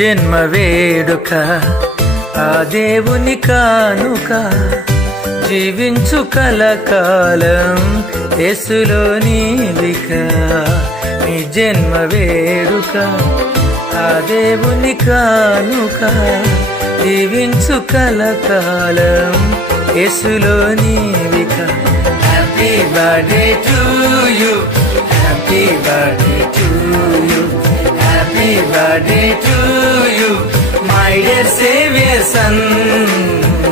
జన్మ వేడుక ఆ దేవుని కానుక జీవించు కలకాలం యేసులో నీవిక నీ జన్మ వేడుక ఆ దేవుని కానుక జీవించు కలకాలం యేసులో నీవిక happy birthday to you happy birthday to you happy birthday to you my dear saviour son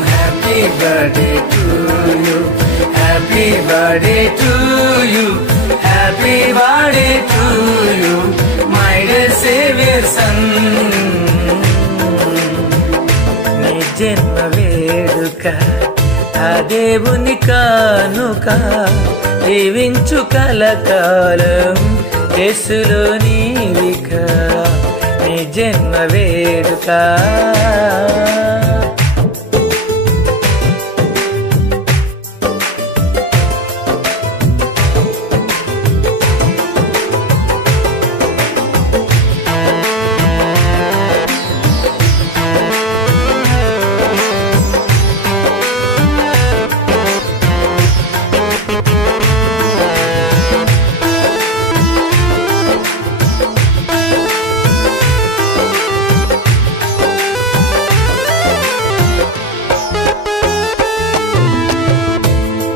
happy birthday to you happy birthday to you happy birthday to you my dear saviour son నీ జన్మ వేడుక ఆ దేవుని కానుక జీవించు కలకాలం యేసులో నీవిక నీ జన్మ వేడుక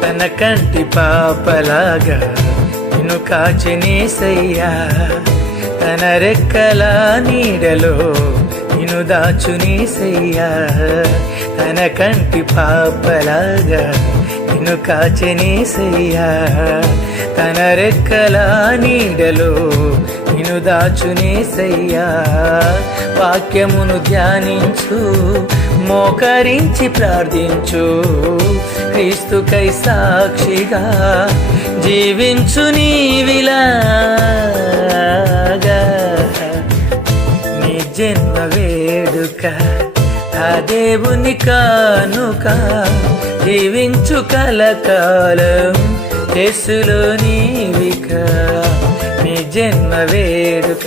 తన కంటి పాపలాగా నిన్ను కాచినేసయ్యా తన రెక్కల నీడలో నిన్ను దాచునేసయ్యా తన కంటి పాపలాగా నిన్ను కాచినేసయ్యా తన రెక్కల నీడలో నిన్ను దాచునేసయ్యా వాక్యమును ధ్యానించు మోకరించి ప్రార్థించు క్రీస్తుకై సాక్షిగా జీవించు నీవిలాగా నీ జన్మ వేడుక ఆ దేవుని కానుక జీవించు కలకాలం యేసులో నీవిక నీ జన్మ వేడుక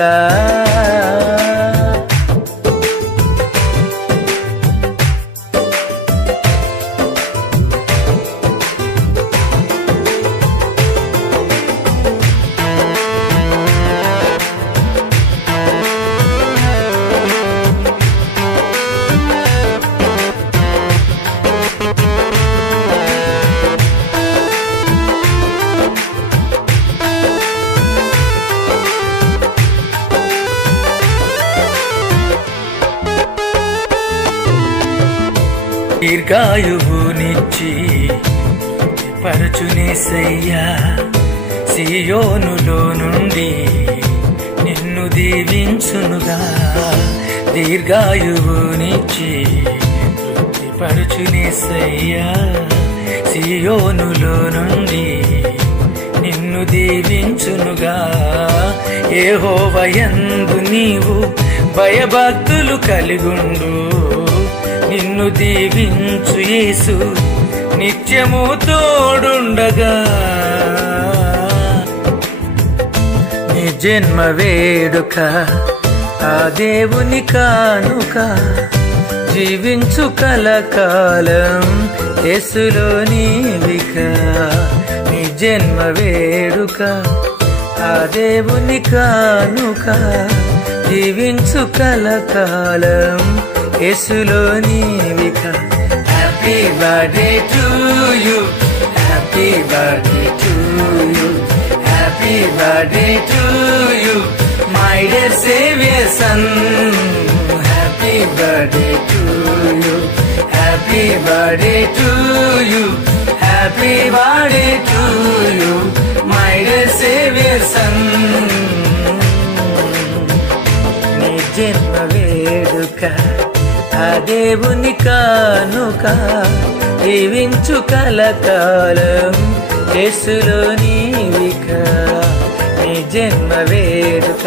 దీర్ఘాయువునిచ్చి పరచునేసయ్యా సియోనులో నుండి నిన్ను దీవించునుగా దీర్ఘాయువునిచ్చి పరచునేసయ్యా సియోనులో నుండి నిన్ను దీవించునుగా యెహోవాయందు నీవు భయభక్తులు కలిగుండు నిన్ను దీవించు యేసు నిత్యము తోడుండగా నీ జన్మ వేడుక ఆ దేవుని కానుక జీవించు కలకాలం యేసులో నీవిక నీ జన్మ వేడుక ఆ దేవుని కానుక జీవించు కలకాలం యేసులో నీవిక happy birthday to you happy birthday to you happy birthday to you my dear saviour son happy birthday to you happy birthday to you happy birthday to you my dear saviour son నీ జన్మ వేడుక ఆ దేవుని కానుక జీవించు కలకాలం యేసులో నీవిక నీ జన్మ వేడుక